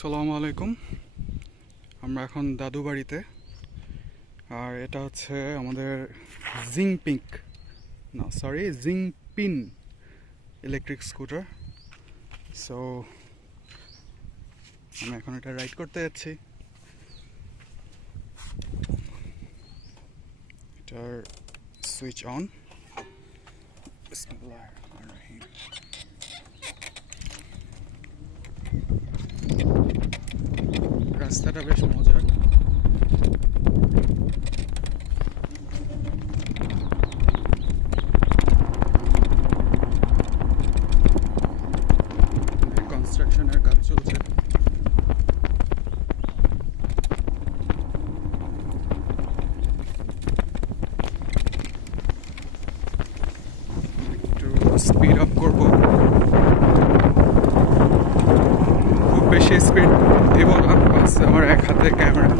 আসসালামু আলাইকুম। আমরা এখন দাদু বাড়িতে, আর এটা হচ্ছে আমাদের জিংপিন ইলেকট্রিক স্কুটার। সো আমি এখন এটা রাইড করতে যাচ্ছি। এটার সুইচ অন। বিসমিল্লাহিররহমানিররহিম। রাস্তাটা বেশ মজার। কনস্ট্রাকশনের কাজ চলছে। একটু স্পিড আপ করবো, খুব বেশি স্পিড দেব না, বাস আমার এক হাতে ক্যামেরা।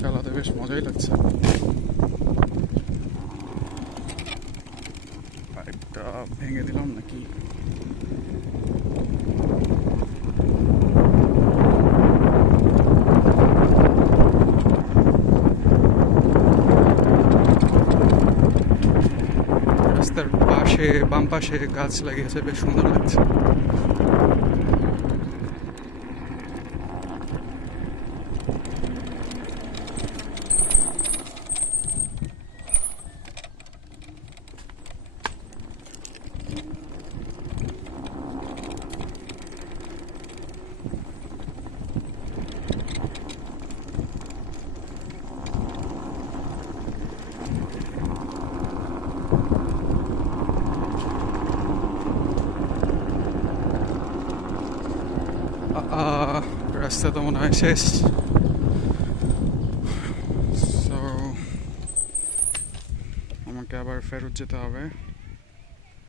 চালাতে বেশ মজাই লাগছে। একটা ভেঙে দিলাম নাকি? রাস্তার পাশে বাম পাশে গাছ লাগিয়েছে, বেশ সুন্দর লাগছে। রাস্তা তো মনে হয় শেষ। সো আমাকে আবার ফেরত যেতে হবে।